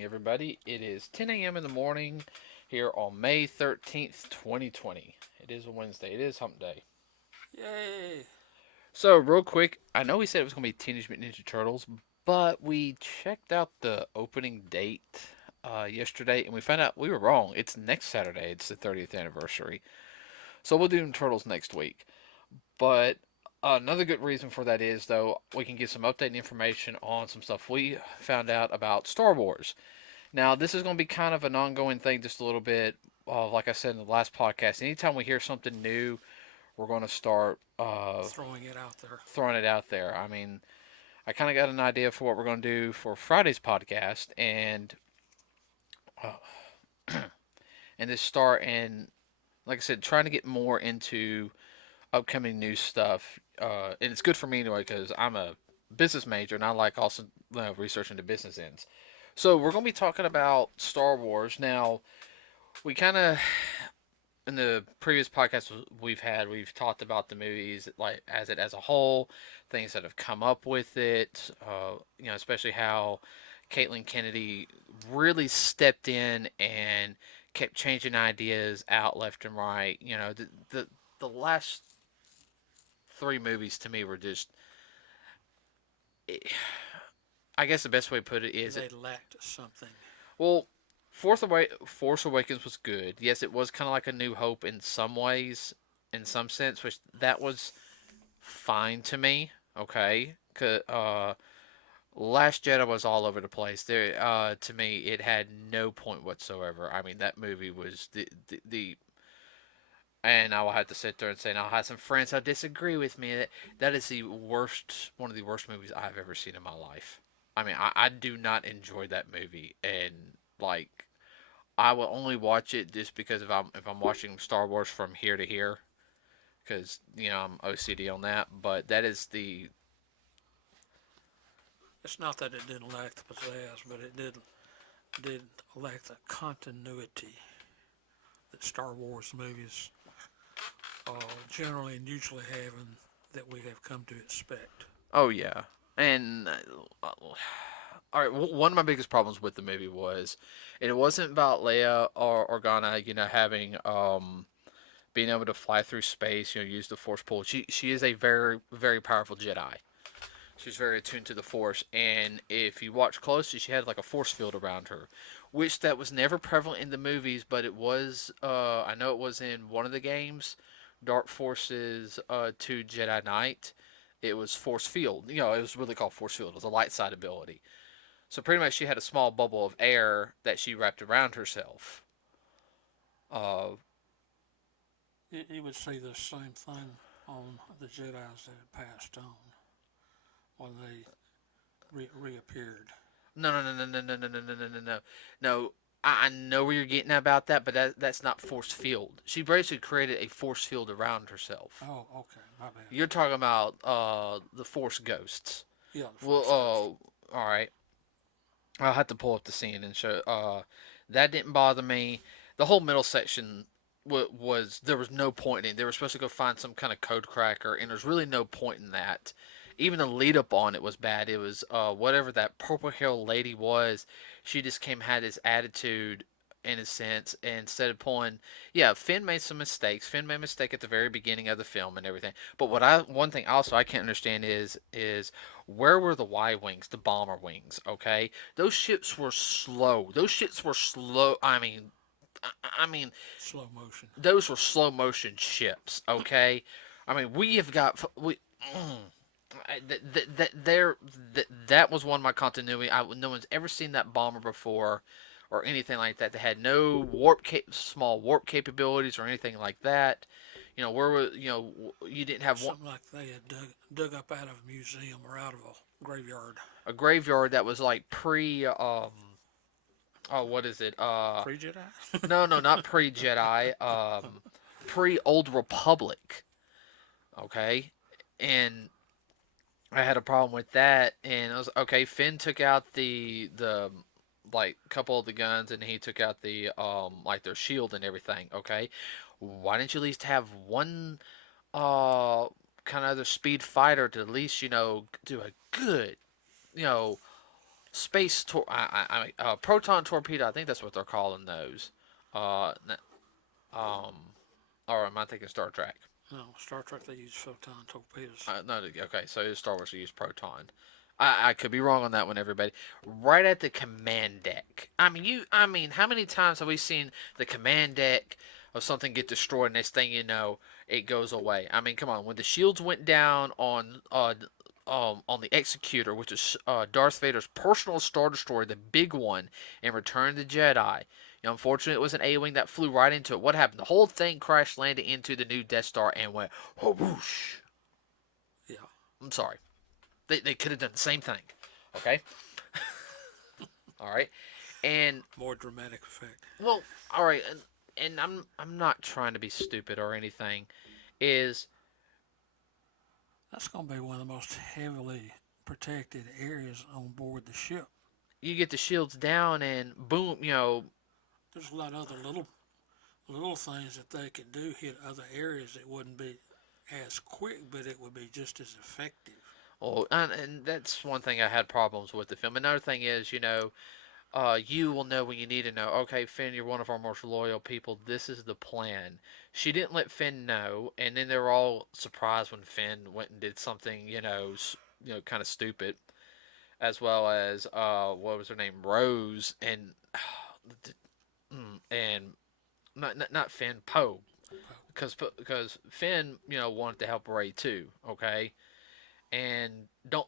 morning, everybody. It is 10 a.m. in the morning here on May 13th, 2020. It is a Wednesday. It is hump day. Yay! So, real quick, I know we said it was going to be Teenage Mutant Ninja Turtles, but we checked out the opening date yesterday and we found out we were wrong. It's next Saturday. It's the 30th anniversary. So, we'll do Turtles next week. But another good reason for that is, though, we can get some updated information on some stuff we found out about Star Wars. Now, this is going to be kind of an ongoing thing, just a little bit. Like I said in the last podcast, anytime we hear something new, we're going to start Throwing it out there. throwing it out there. I mean, I kind of got an idea for what we're going to do for Friday's podcast, uh, and this start and like I said, trying to get more into upcoming new stuff. And it's good for me anyway because I'm a business major and I like also research into business ends. So we're going to be talking about Star Wars now. We kind of in the previous podcasts we've talked about the movies like as a whole, things that have come up with it. Especially how Caitlin Kennedy really stepped in and kept changing ideas out left and right. The last three movies to me were just. I guess the best way to put it is They lacked something. well, Force Awakens was good. Yes, it was kind of like a New Hope in some ways, in some sense, which that was fine to me. Okay, Last Jedi was all over the place. To me, it had no point whatsoever. I mean, that movie was the and I will have to sit there and say, and I'll have some friends who disagree with me. That is the worst, one of the worst movies I've ever seen in my life. I mean, I do not enjoy that movie, and like, I will only watch it just because if I'm watching Star Wars from here to here, because I'm OCD on that. But that is the It's not that it didn't lack the pizzazz, but it did lack the continuity that Star Wars movies uh, generally and usually have and that we have come to expect. oh yeah, and all right. One of my biggest problems with the movie was, and it wasn't about Leia or Organa, having being able to fly through space, use the force pull. She is a very very powerful Jedi. She's very attuned to the force, and if you watch closely, she had like a force field around her, which that was never prevalent in the movies, but it was. I know it was in one of the games, Dark Forces 2 Jedi Knight. It was force field. It was really called force field. It was a light side ability. So pretty much, she had a small bubble of air that she wrapped around herself. Uh, You would see the same thing on the Jedi's that had passed on when they reappeared. No, no, no, no, no, no, no, no, no, no, no. No, I know where you're getting about that, but that's not force field. She basically created a force field around herself. Oh, okay, my bad. You're talking about the force ghosts. Yeah, the Well, Force Ghost. all right. I'll have to pull up the scene and show. That didn't bother me. The whole middle section was there was no point in. They were supposed to go find some kind of code cracker, and there's really no point in that. Even the lead up on it was bad. It was whatever that purple hair lady was. She just had this attitude in a sense, and instead of pulling, yeah, Finn made some mistakes. Finn made a mistake at the very beginning of the film and everything. But one thing also I can't understand is where were the Y wings, the bomber wings? Okay, those ships were slow. Those ships were slow. I mean, Slow motion. those were slow motion ships. Okay, I mean we have got we. That was one of my continuity. No one's ever seen that bomber before, or anything like that. They had no small warp capabilities or anything like that. You didn't have Something like they had dug up out of a museum or out of a graveyard. a graveyard that was like pre oh, what is it? Pre Jedi? No, no, not pre Jedi. Pre Old Republic. Okay, and I had a problem with that, and I was okay. Finn took out the like couple of the guns, and he took out the like their shield and everything. Okay, why didn't you at least have one uh kind of other speed fighter to at least do a good you know proton torpedo. I think that's what they're calling those. Uh, um, or am I thinking Star Trek? No, Star Trek they use photon torpedoes. No, okay, so Star Wars use proton. I could be wrong on that one, everybody. Right at the command deck. How many times have we seen the command deck of something get destroyed? Next thing you know, it goes away. I mean, come on. When the shields went down on the Executor, which is Darth Vader's personal Star Destroyer, the big one, in Return of the Jedi. Unfortunately, it was an A-wing that flew right into it. What happened? The whole thing crash landed into the new Death Star and went whoosh. Yeah. I'm sorry. They could have done the same thing. Okay? All right. And More dramatic effect. well, all right, and I'm not trying to be stupid or anything. Is That's going to be one of the most heavily protected areas on board the ship. you get the shields down and boom, There's a lot of other little things that they could do hit other areas. It wouldn't be as quick, but it would be just as effective. well, and that's one thing I had problems with the film. Another thing is, you will know when you need to know. Okay, Finn, you're one of our most loyal people. This is the plan. She didn't let Finn know, and then they were all surprised when Finn went and did something, kind of stupid. As well as what was her name, Rose, and not Finn, Poe, because Finn, wanted to help Ray too. Okay, and don't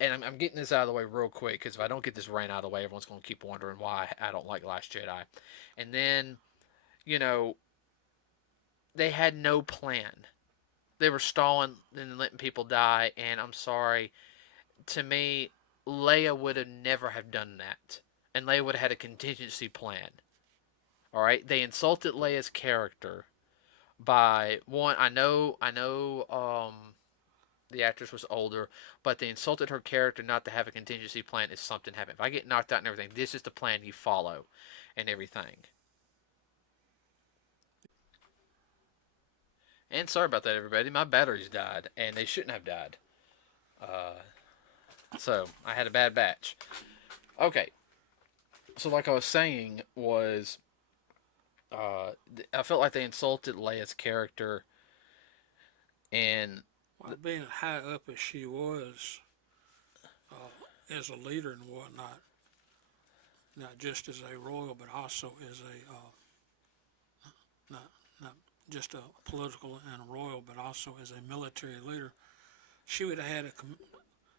and I'm getting this out of the way real quick because if I don't get this rant out of the way, everyone's going to keep wondering why I don't like Last Jedi. And then, you know, they had no plan. They were stalling and letting people die. And I'm sorry, to me, Leia would have never have done that, and Leia would have had a contingency plan. All right, they insulted Leia's character by one. I know, the actress was older, but they insulted her character not to have a contingency plan if something happened. If I get knocked out and everything, this is the plan you follow, and everything. And sorry about that, everybody. My batteries died, and they shouldn't have died. Uh, so I had a bad batch. Okay, so like I was saying was, I felt like they insulted Leia's character, and Well, being high up as she was, as a leader and whatnot, not just as a royal, but also as a not not just a political and a royal, but also as a military leader, she would have had a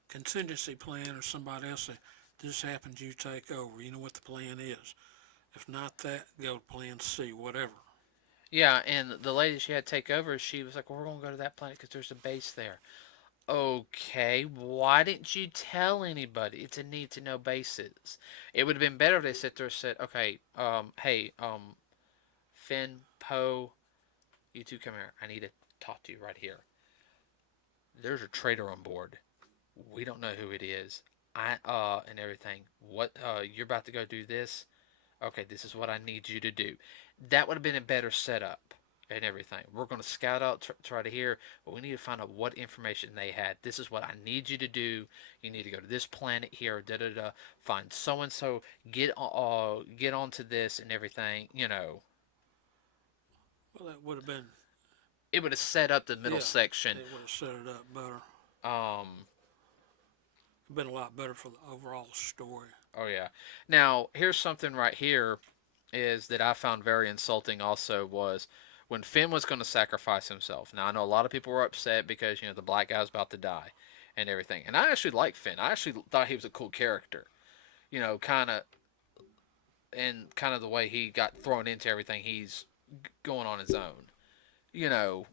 contingency plan, or somebody else say, "This happens, you take over." You know what the plan is. If not that, go to Plan C, whatever. yeah, and the lady she had take over, she was like, well, "We're gonna go to that planet because there's a base there." Okay, why didn't you tell anybody? It's a need to know basis. It would have been better if they sit there and said, okay, hey, Finn, Poe, you two come here. I need to talk to you right here. There's a traitor on board. We don't know who it is. And everything. What, you're about to go do this? Okay, this is what I need you to do. That would have been a better setup and everything. We're going to scout out, try to hear, but we need to find out what information they had. This is what I need you to do. You need to go to this planet here, da da da. Find so and so. Get onto this and everything. Well, that would have been, It would have set up the middle yeah, section. it would have set it up better. Um, Been a lot better for the overall story. oh yeah. Now here's something right here is that I found very insulting. Also was when Finn was going to sacrifice himself. Now I know a lot of people were upset because the black guy was about to die and everything. And I actually like Finn. I actually thought he was a cool character. Kind of kind of the way he got thrown into everything. He's going on his own. You know,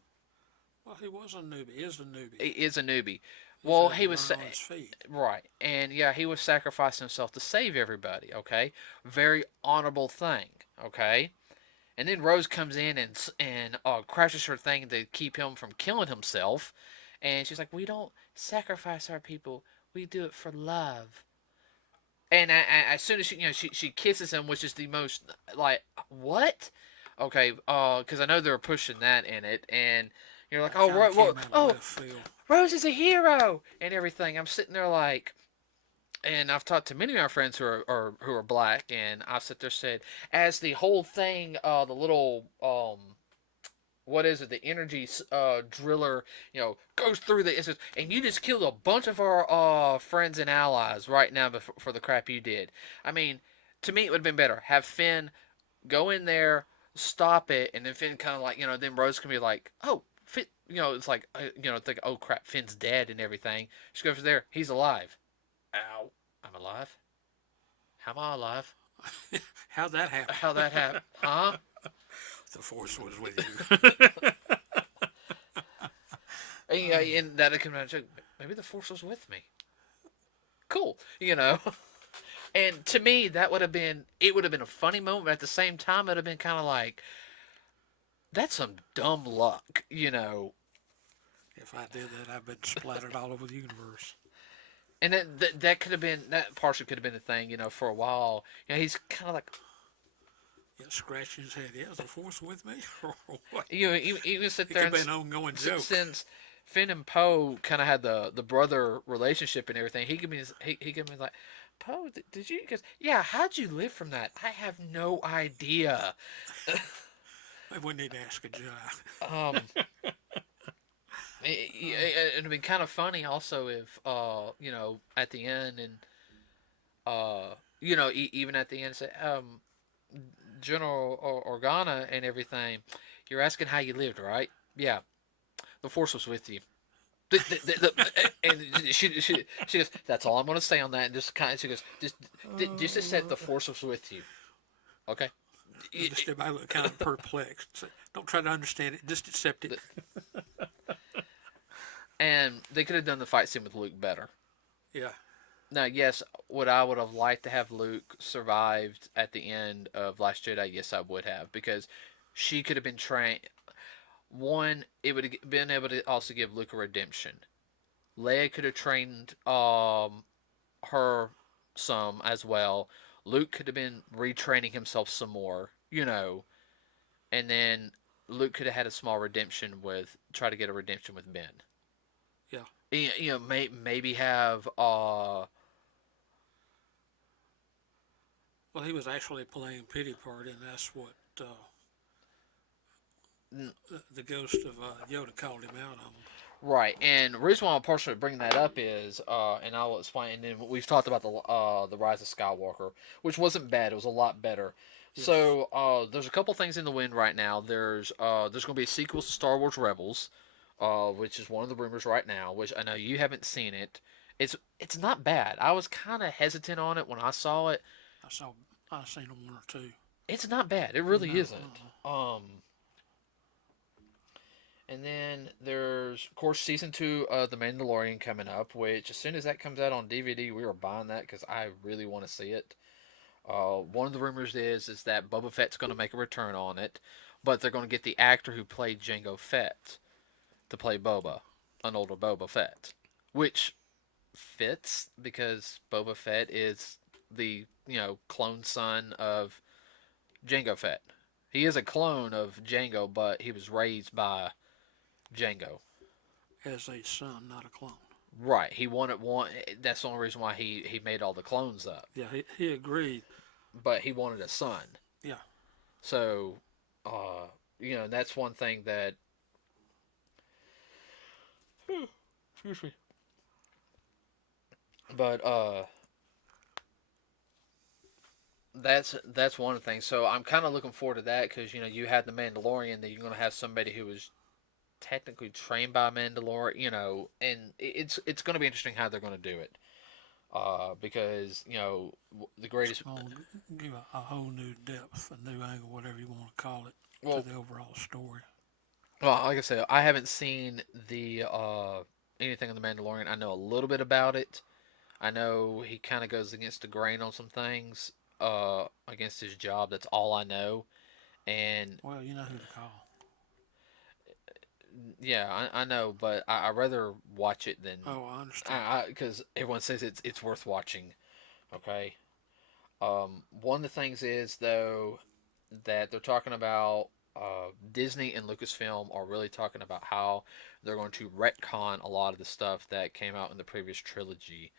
Well, he was a newbie. Is a newbie. he is a newbie. He's Well, had to he was learn on his feet. right, and yeah, he was sacrificing himself to save everybody. Okay, very honorable thing. Okay, and then Rose comes in and crashes her thing to keep him from killing himself, and she's like, "We don't sacrifice our people. We do it for love." And as soon as she kisses him, which is the most like what? Okay, because I know they were pushing that in it, and you're like, That "Oh, kind of came out of oh, left field. Rose is a hero and everything." I'm sitting there like, And I've talked to many of my friends who are black, and I've sit there said, as the whole thing, the little what is it? The energy driller, goes through the instance, and you just killed a bunch of our friends and allies right now for the crap you did. I mean, to me, it would have been better have Finn go in there, stop it, and then Finn kind of like then Rose can be like, oh. Finn, it's like think, oh crap, Finn's dead and everything. She goes there, he's alive. Ow, I'm alive. How am I alive? How'd that happen? How that happen? Huh? The Force was with you. And that could be maybe the Force was with me. Cool. And to me, it would have been a funny moment, but at the same time, it would have been kind of like, that's some dumb luck. If I did that, I'd been splattered all over the universe. And that could have been, that partially could have been the thing, for a while. He's kind of like, Yeah, scratching his head. Yeah, is the Force with me? Or what? even sit It there could and be an ongoing joke. since Finn and Poe kind of had the brother relationship and everything, he could be like, Poe, did you? Because yeah, how'd you live from that? I have no idea. Maybe we need to ask a Jedi. Um, it'd be kind of funny also if at the end and even at the end say General Organa and everything, you're asking how you lived, right? Yeah, the Force was with you. And she goes, that's all I'm going to say on that. And just kind of, she goes, just accept the Force was with you. Okay. Just everybody look kind of perplexed. So don't try to understand it. Just accept it. And they could have done the fight scene with Luke better. Yeah. Now, yes, would I would have liked to have Luke survived at the end of Last Jedi? Yes, I would have, because she could have been trained. One, it would have been able to also give Luke a redemption. Leia could have trained her some as well. Luke could have been retraining himself some more, and then Luke could have had a small redemption with try to get a redemption with Ben. Yeah. Maybe have Well, he was actually playing pity party, and that's what the ghost of Yoda called him out on. right. And the reason why I'm partially bringing that up is, and I'll explain. And then we've talked about the Rise of Skywalker, which wasn't bad. It was a lot better. Yes. So there's a couple things in the wind right now. There's going to be a sequel to Star Wars Rebels, which is one of the rumors right now. Which I know you haven't seen it. It's not bad. I was kind of hesitant on it when I saw it. I saw. I seen one or two. It's not bad. It really No. isn't. And then there's, of course, season 2 of The Mandalorian coming up, which as soon as that comes out on DVD, we are buying that because I really want to see it. One of the rumors is that Boba Fett's going to make a return on it, but they're going to get the actor who played Jango Fett to play Boba, an older Boba Fett, which fits because Boba Fett is the clone son of Jango Fett. He is a clone of Jango, but he was raised by Jango. As a son, not a clone. Right. He wanted one. That's the only reason why he made all the clones up. Yeah, he agreed. But he wanted a son. Yeah. So, that's one thing that. Excuse me. But that's one of the things. So I'm kind of looking forward to that because you had the Mandalorian that you're going to have somebody who was technically trained by Mandalore, and it's going to be interesting how they're going to do it. Because the greatest. It's going to give a whole new depth, a new angle, whatever you want to call it, Well, to the overall story. well, like I said, I haven't seen the anything on the Mandalorian. I know a little bit about it. I know he kind of goes against the grain on some things, against his job. That's all I know. And Well, you know who to call. yeah, I know, but I rather watch it than Oh, I understand. because everyone says it's worth watching. Okay. One of the things is though that they're talking about Disney and Lucasfilm are really talking about how they're going to retcon a lot of the stuff that came out in the previous trilogy.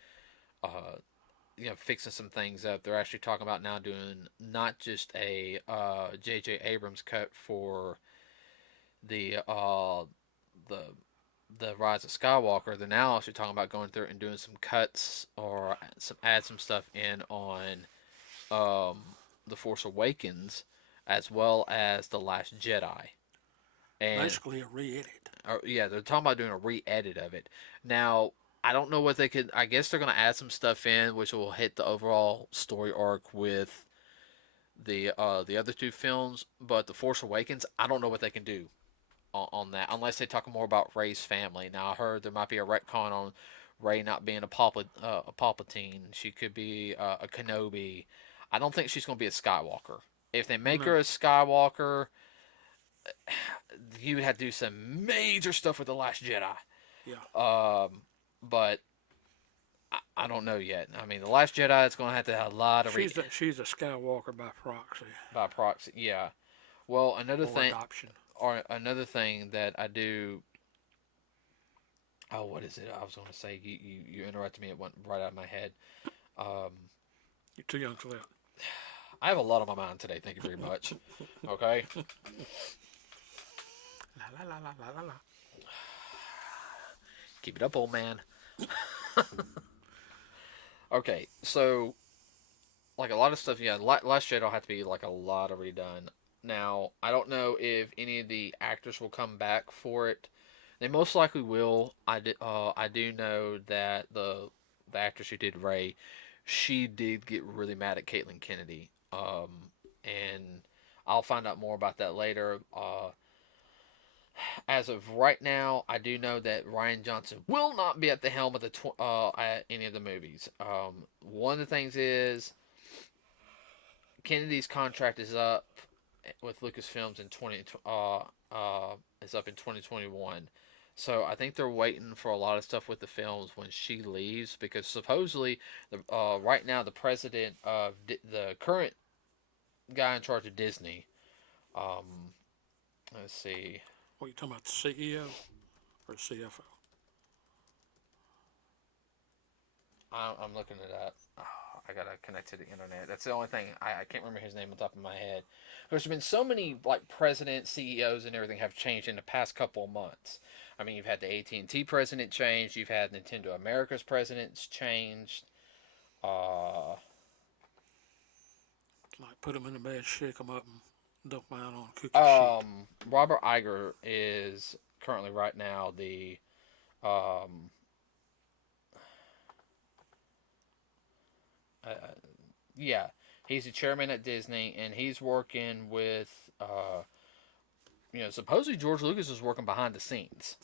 Uh, fixing some things up. They're actually talking about now doing not just a J.J. Abrams cut for the the the Rise of Skywalker. They're now actually talking about going through and doing some cuts or add some stuff in on um, the Force Awakens as well as the Last Jedi. And Basically, a re-edit. yeah, they're talking about doing a re-edit of it. Now, I don't know what they could. I guess they're gonna add some stuff in, which will hit the overall story arc with the other two films. But the Force Awakens, I don't know what they can do on that unless they talk more about Rey's family. Now, I heard there might be a retcon on Rey not being a Palpatine. She could be a Kenobi. I don't think she's gonna be a Skywalker. If they make her No. a Skywalker, you would have to do some major stuff with the Last Jedi. Yeah. But I don't know yet. I mean, the Last Jedi is going to have a lot of She's a Skywalker by proxy by proxy. Yeah. Well, or adoption. another thing that I do. Oh, what is it? I was going to say you interrupted me. It went right out of my head. Um, You're too young for that. I have a lot on my mind today. Thank you very much. Okay. La la la la la la la. Keep it up, old man. Okay, so like a lot of stuff, yeah. Last Jedi will have to be like a lot of redone. Now, I don't know if any of the actors will come back for it. They most likely will. I do know that the actress who did Rey, she did get really mad at Caitlin Kennedy. And I'll find out more about that later. As of right now, I do know that Rian Johnson will not be at the helm of at any of the movies. One of the things is Kennedy's contract is up with Lucasfilms in 2021. So I think they're waiting for a lot of stuff with the films when she leaves because supposedly right now the president of the current guy in charge of Disney. Let's see. What are you talking about, the CEO or the CFO? I'm looking it up. Oh, I gotta connect to the internet. That's the only thing I can't remember his name on top of my head. There's been so many like presidents, CEOs, and everything have changed in the past couple of months. I mean, you've had the AT&T president change. You've had Nintendo America's presidents changed. Uh, Like put them in the bed, shake them up, and dump them out on a cookie sheet. Robert Iger is currently right now the um, uh, yeah, he's the chairman at Disney, and he's working with supposedly George Lucas is working behind the scenes.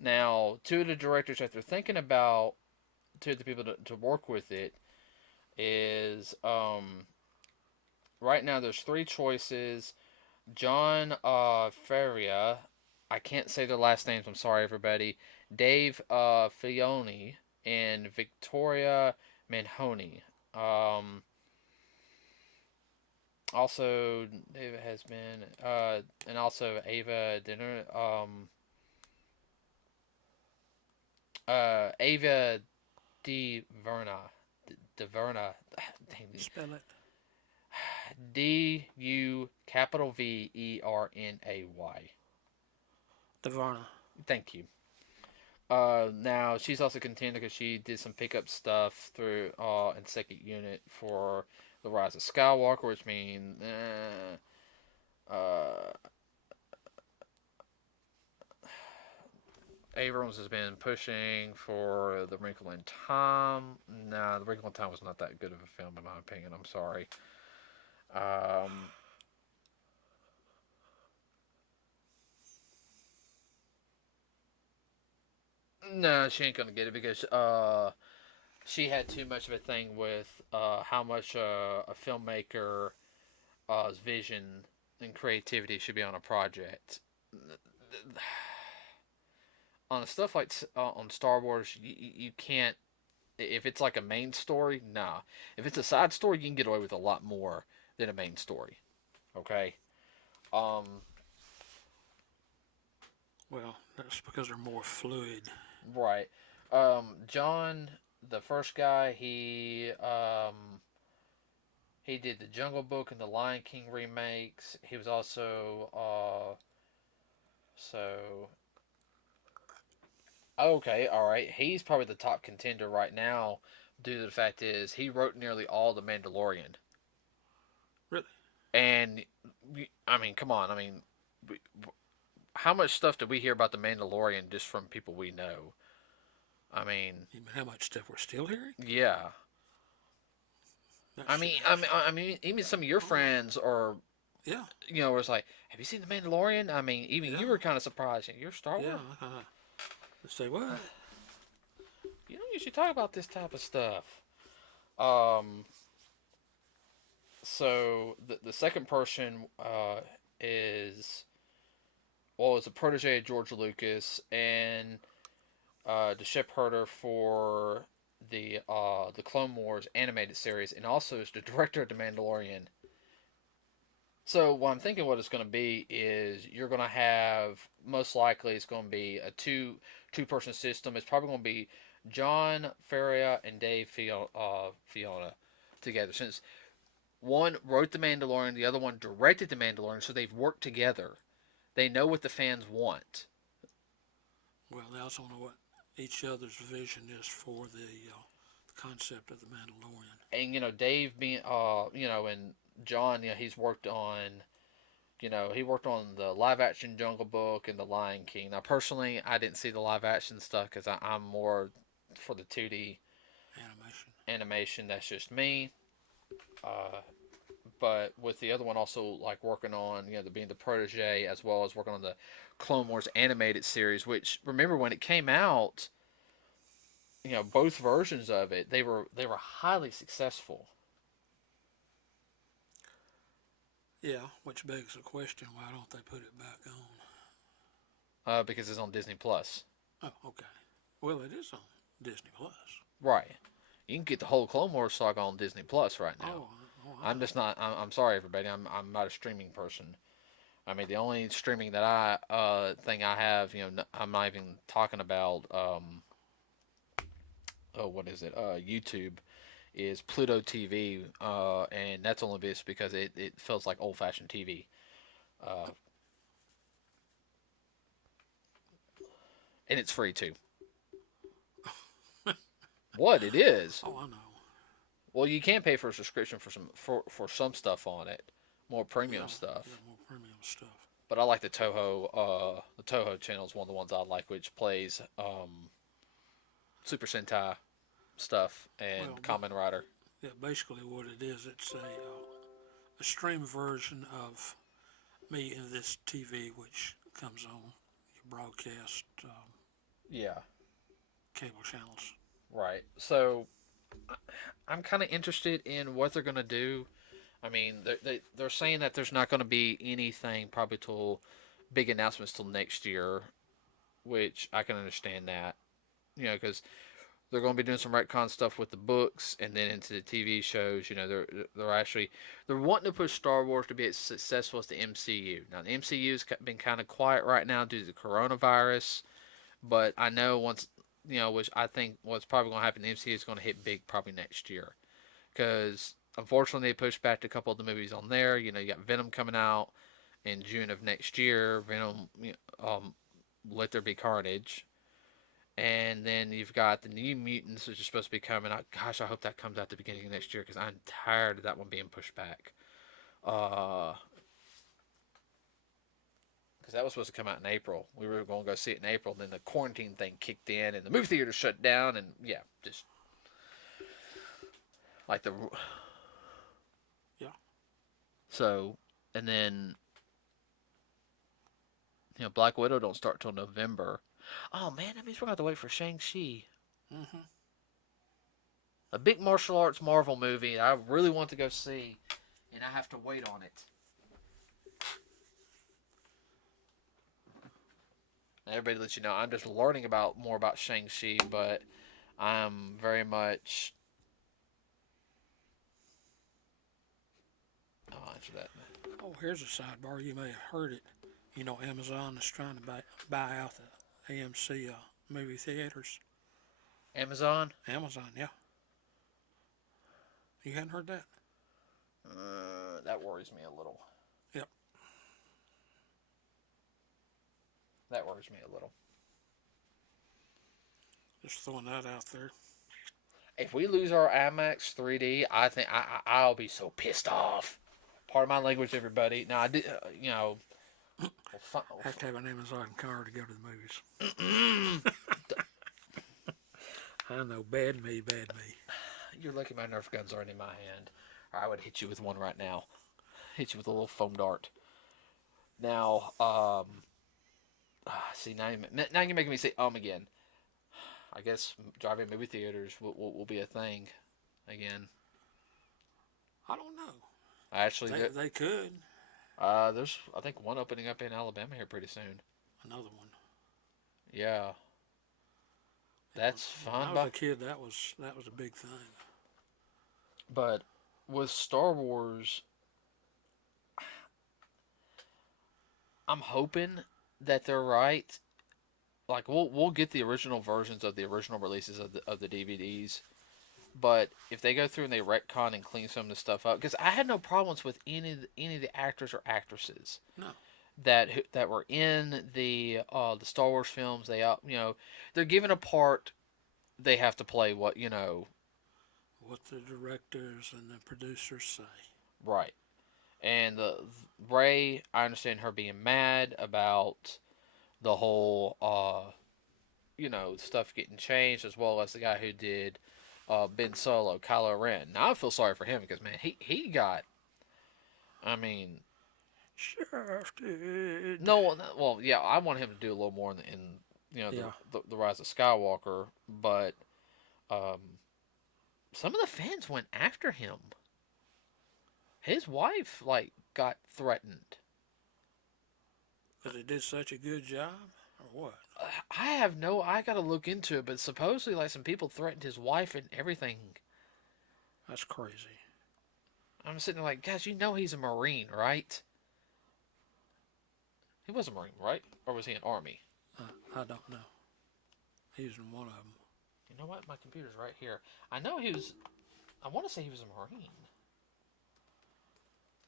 Now, two of the directors that they're thinking about, two of the people to work with it, is right now there's three choices. John Feria, I can't say their last names. I'm sorry, everybody. Dave Filoni and Victoria Manhoney. Um, Also, David has been, and also Ava Dinner, Ava D Verna, DeVerna, Spell it. Duvernay. Devarna. Thank you. Now she's also contending because she did some pickup stuff through in second unit for the Rise of Skywalker, which means Abrams has been pushing for The Wrinkle in Time. Nah, The Wrinkle in Time was not that good of a film, in my opinion. I'm sorry. Um, no, she ain't gonna get it because she had too much of a thing with how much a filmmaker's vision and creativity should be on a project. On stuff like on Star Wars, you can't. If it's like a main story, nah. If it's a side story, you can get away with a lot more than a main story. Okay. Um. Well, that's because they're more fluid. Right. John the first guy, he did the Jungle Book and the Lion King remakes. He was also so okay, all right. He's probably the top contender right now, due to the fact is he wrote nearly all the Mandalorian. Really? And I mean, come on. I mean, how much stuff did we hear about the Mandalorian just from people we know? I mean, You mean how much stuff we're still hearing? yeah. That I should mean, I mean, actually. I mean, even some of your Oh, friends are, yeah, was like, "Have you seen the Mandalorian?" I mean, even yeah, you were kind of surprised. You're Star yeah. Wars. Let's say what? You don't usually talk about this type of stuff. Um, so the second person is is a protege of George Lucas and the ship herder for the Clone Wars animated series, and also is the director of the Mandalorian. So what I'm thinking what it's going to be is you're going to have, most likely it's going to be a two person system. It's probably going to be John Ferrier and Dave Fiona together, since one wrote the Mandalorian, the other one directed the Mandalorian, so they've worked together. They know what the fans want. Well, they also know what each other's vision is for the concept of the Mandalorian. And Dave being and John, he's worked on, he worked on the live action Jungle Book and the Lion King. Now personally, I didn't see the live action stuff because I'm more for the 2D Animation. animation. That's just me. uh, but with the other one also like working on, being the protege, as well as working on the Clone Wars animated series, which, remember when it came out, both versions of it, they were highly successful. Yeah, which begs the question: why don't they put it back on? Because it's on Disney Plus. Oh, okay. Well, it is on Disney Plus. Right. You can get the whole Clone Wars saga on Disney Plus right now. Oh, I I'm know. just not. I'm sorry, everybody. I'm not a streaming person. I mean, the only streaming that I thing I have, I'm not even talking about. Oh, what is it? YouTube is Pluto TV, and that's only just because it feels like old fashioned TV. Uh, and it's free too. What it is? Oh, I know. Well, you can pay for a subscription for some stuff on it, more Yeah, premium yeah, stuff. more premium stuff. But I like the Toho. The Toho channel is one of the ones I like, which plays Super Sentai stuff Well, and but Kamen Rider. yeah, basically what it is, it's a stream version of me in this TV, which comes on your broadcast Yeah, cable channels. right. So I'm kind of interested in what they're gonna do. I mean, they're saying that there's not going to be anything probably till big announcements till next year, which I can understand that. Because they're going to be doing some retcon stuff with the books and then into the TV shows. They're wanting to push Star Wars to be as successful as the MCU. Now the MCU's been kind of quiet right now due to the coronavirus, but I know once, which I think what's probably going to happen, the MCU is going to hit big probably next year, because unfortunately they pushed back a couple of the movies on there. You got Venom coming out in June of next year. Venom, Let There Be Carnage, and then you've got the New Mutants, which is supposed to be coming out. Gosh, I hope that comes out the beginning of next year because I'm tired of that one being pushed back. Because that was supposed to come out in April. We were going to go see it in April, then the quarantine thing kicked in, and the movie theater shut down, and yeah, just like the Yeah. so, and then Black Widow don't start till November. Oh man, that means we're gonna have to wait for Shang-Chi, Hmm. a big martial arts Marvel movie I really want to go see, and I have to wait on it. Everybody lets you know I'm just learning about more about Shang-Chi, but I'm very much. I'll answer that. Oh, here's a sidebar. You may have heard it. You know, Amazon is trying to buy out the AMC movie theaters. Amazon. Amazon, yeah. You hadn't heard that? That worries me a little. Yep. That worries me a little. Just throwing that out there. If we lose our IMAX 3D, I think I'll be so pissed off. Pardon my language, everybody. Now I did, Have to have an Amazon card to go to the movies. I know, bad me, bad me. You're lucky my Nerf guns aren't in my hand, or I would hit you with one right now. Hit you with a little foam dart. Now, see now you're making me say again. I guess driving movie theaters will be a thing again. I don't know. Actually, They could. there's I think one opening up in Alabama here pretty soon. Another one. Yeah, that's When fun. I was a kid, that was a big thing. But with Star Wars, I'm hoping that they're right. Like we'll get the original versions of the original releases of the DVDs, but if they go through and they retcon and clean some of the stuff up, because I had no problems with any of the actors or actresses No. that were in the Star Wars films. They're given a part. They have to play What the directors and the producers say. right. And the Ray, I understand her being mad about the whole stuff getting changed, as well as the guy who did Ben Solo, Kylo Ren. Now I feel sorry for him because man, he got. I mean, Shafted. no, well, yeah, I want him to do a little more in the Rise of Skywalker, but some of the fans went after him. His wife got threatened. But they did such a good job, or what? I gotta look into it, but supposedly some people threatened his wife and everything. That's crazy. I'm sitting there guys, he's a Marine, right? He was a Marine, right? Or was he an Army? I don't know. He was in one of them. You know what? My computer's right here. I know he was. I want to say he was a Marine.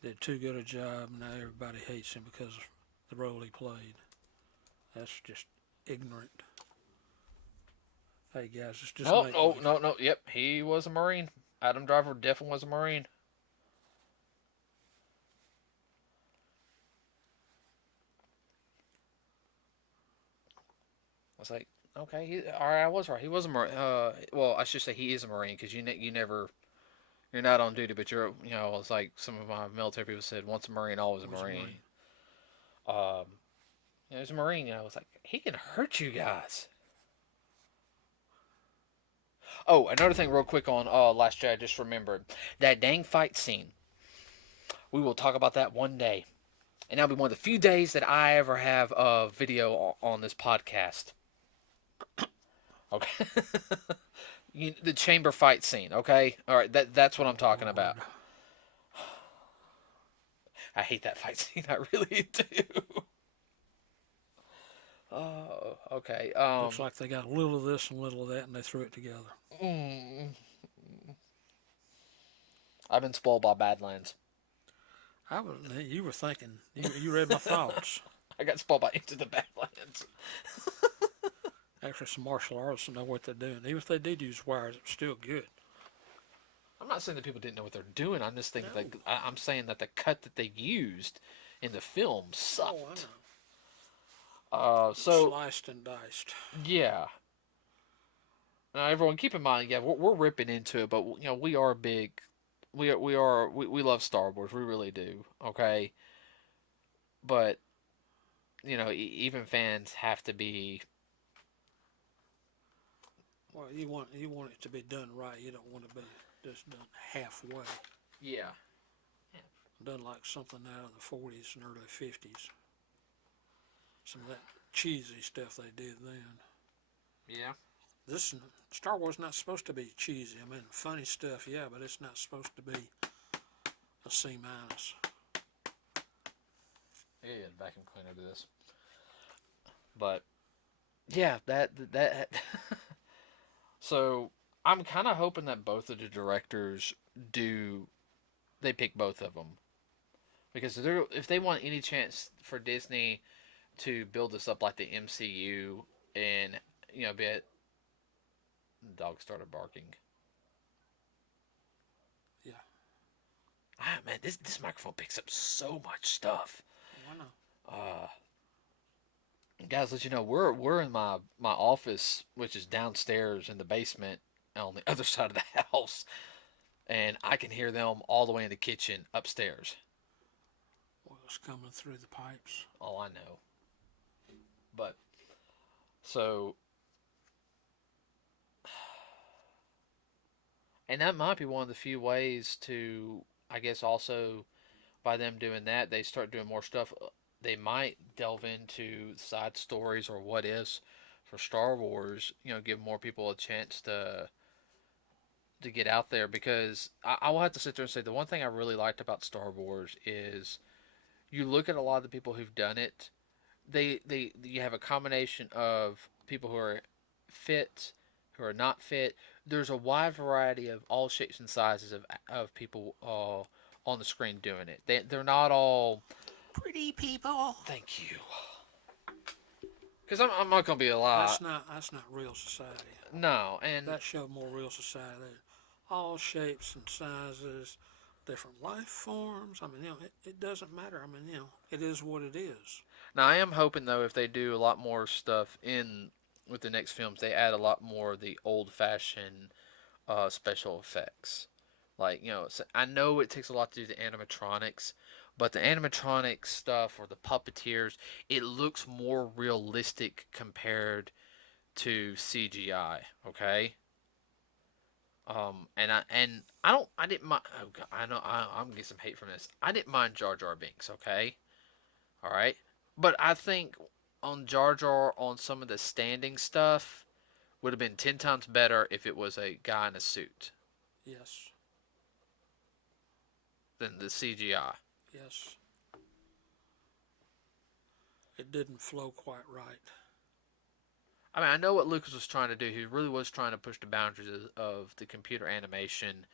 Did too good a job. Now everybody hates him because of the role he played. That's just ignorant. Hey guys, it's just No. Yep, he was a Marine. Adam Driver definitely was a Marine. I was like, okay, all right, I was right. He was a Marine. Well, I should say he is a Marine because you're not on duty, but it's like some of my military people said, once a Marine, always a Marine. He was a Marine. I was like, he can hurt you guys. Oh, another thing, real quick on Last Jedi, I just remembered that dang fight scene. We will talk about that one day, and that'll be one of the few days that I ever have a video on this podcast. Okay, the chamber fight scene. Okay, all right, that's what I'm talking about. I hate that fight scene. I really do. Oh, okay. Looks like they got a little of this and a little of that, and they threw it together. I've been spoiled by Badlands. You were thinking. You read my thoughts. I got spoiled by Into the Badlands. Actually, some martial artists know what they're doing. Even if they did use wires, it's still good. I'm not saying that people didn't know what they're doing. I'm just thinking No. I'm saying that the cut that they used in the film sucked. So Sliced and diced. yeah. Now everyone, keep in mind, yeah, we're ripping into it, but we are big. We love Star Wars. We really do. Okay. But even fans have to be. Well, you want it to be done right. You don't want to be just done halfway. Yeah. Done like something out of the 40s and early 50s. Some of that cheesy stuff they did then. Yeah. This Star Wars not supposed to be cheesy. I mean, funny stuff, yeah, but it's not supposed to be a C minus. Yeah, vacuum cleaner to this. But yeah, that So I'm kind of hoping that both of the directors do they pick both of them because if they want any chance for Disney to build this up like the MCU and be it, the dog started barking. Yeah. Ah man, this microphone picks up so much stuff. Oh, I know. Uh, Guys, let you know we're in my office, which is downstairs in the basement on the other side of the house, and I can hear them all the way in the kitchen upstairs. Well, it's coming through the pipes. Oh, I know. But so, and that might be one of the few ways to, I guess, also by them doing that, they start doing more stuff. They might delve into side stories or what is for Star Wars. Give more people a chance to get out there because I will have to sit there and say the one thing I really liked about Star Wars is you look at a lot of the people who've done it. They you have a combination of people who are fit, who are not fit. There's a wide variety of all shapes and sizes of people on the screen doing it. They're not all Pretty people. thank you. Because I'm not gonna be a lie. That's not real society. No, and That showed more real society. All shapes and sizes, different life forms. I mean, it doesn't matter. I mean, it is what it is. now I am hoping though if they do a lot more stuff in with the next films, they add a lot more of the old fashioned special effects. Like I know it takes a lot to do the animatronics, but the animatronic stuff or the puppeteers, it looks more realistic compared to CGI. Okay. I didn't mind. Oh God, I know I'm gonna get some hate from this. I didn't mind Jar Jar Binks. Okay. All right. But I think on Jar Jar on some of the standing stuff would have been 10 times better if it was a guy in a suit Yes. than the CGI. Yes. It didn't flow quite right. I mean, I know what Lucas was trying to do. He really was trying to push the boundaries of the computer animation,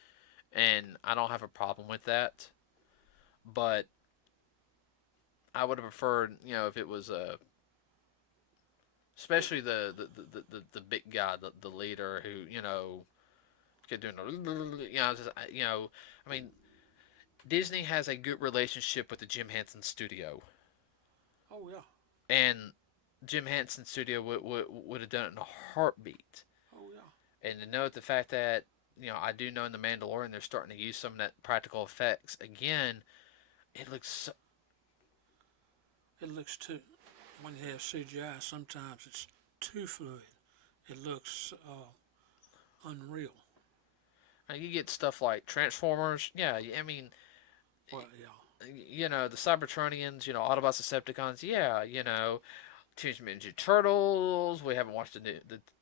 and I don't have a problem with that. But I would have preferred, if it was especially the big guy, the leader who kept doing I mean, Disney has a good relationship with the Jim Henson Studio, Oh yeah. and Jim Henson Studio would have done it in a heartbeat. Oh yeah. And to know the fact that I do know in the Mandalorian they're starting to use some of that practical effects again. It looks so, It looks too. When you have CGI, sometimes it's too fluid. It looks unreal. you get stuff like Transformers. Yeah, I mean, Well, yeah. the Cybertronians. Autobots, Decepticons. Yeah, Teenage Mutant Ninja Turtles. We haven't watched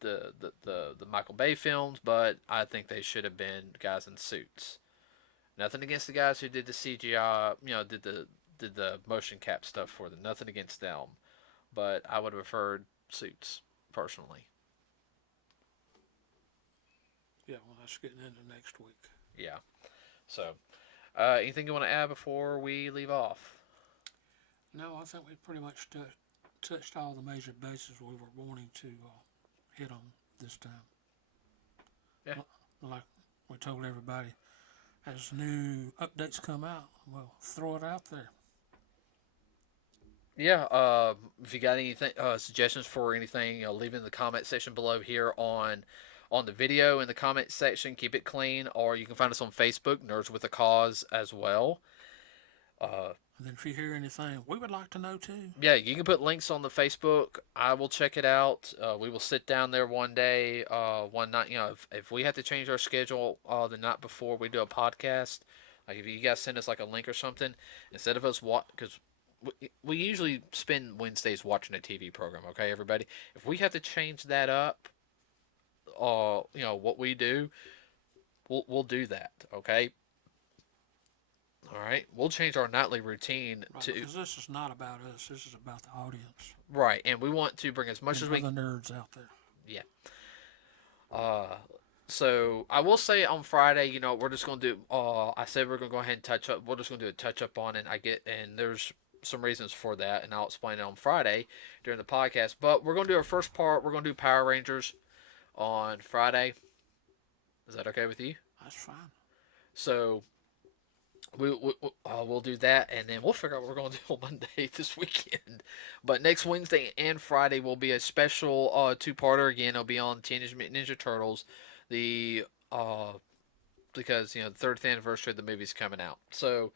the Michael Bay films, but I think they should have been guys in suits. Nothing against the guys who did the CGI. Did the motion cap stuff for them. Nothing against them, but I would have preferred suits personally. Yeah. Well, that's getting into next week. Yeah. So, anything you want to add before we leave off? No, I think we pretty much touched all the major bases we were wanting to hit on this time. Yeah. Like we told everybody, as new updates come out, we'll throw it out there. Yeah. If you got anything suggestions for anything, leave it in the comment section below here on the video in the comment section. Keep it clean, or you can find us on Facebook, Nerds with a Cause, as well. And then if you hear anything, we would like to know too. Yeah, you can put links on the Facebook. I will check it out. We will sit down there one day, one night. If we have to change our schedule the night before we do a podcast, like if you guys send us like a link or something, instead of us because we usually spend Wednesdays watching a TV program. Okay, everybody. If we have to change that up, what we do, we'll do that. Okay. All right, we'll change our nightly routine Right, to because this is not about us. This is about the audience right, and we want to bring as much and as we other nerds out there. yeah. Uh, so I will say on Friday, we're just gonna do. I said we're gonna go ahead and touch up. We're just gonna do a touch up on it. And there's some reasons for that, and I'll explain it on Friday during the podcast. But we're gonna do our first part. We're gonna do Power Rangers on Friday. Is that okay with you? That's fine. So we'll do that, and then we'll figure out what we're going to do on Monday this weekend. But next Wednesday and Friday will be a special two-parter. Again, it'll be on Teenage Mutant Ninja Turtles, the because the 30th anniversary of the movie's coming out. So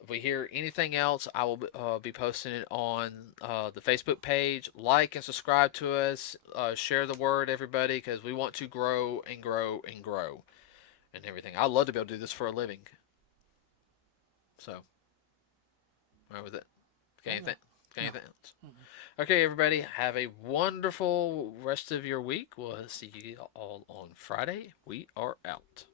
if we hear anything else, I will be posting it on the Facebook page. Like and subscribe to us. Share the word, everybody, because we want to grow and grow and grow and everything. I'd love to be able to do this for a living. So, right with it. Got Oh, no. anything? Got No. anything else? Okay, everybody, have a wonderful rest of your week. We'll see you all on Friday. We are out.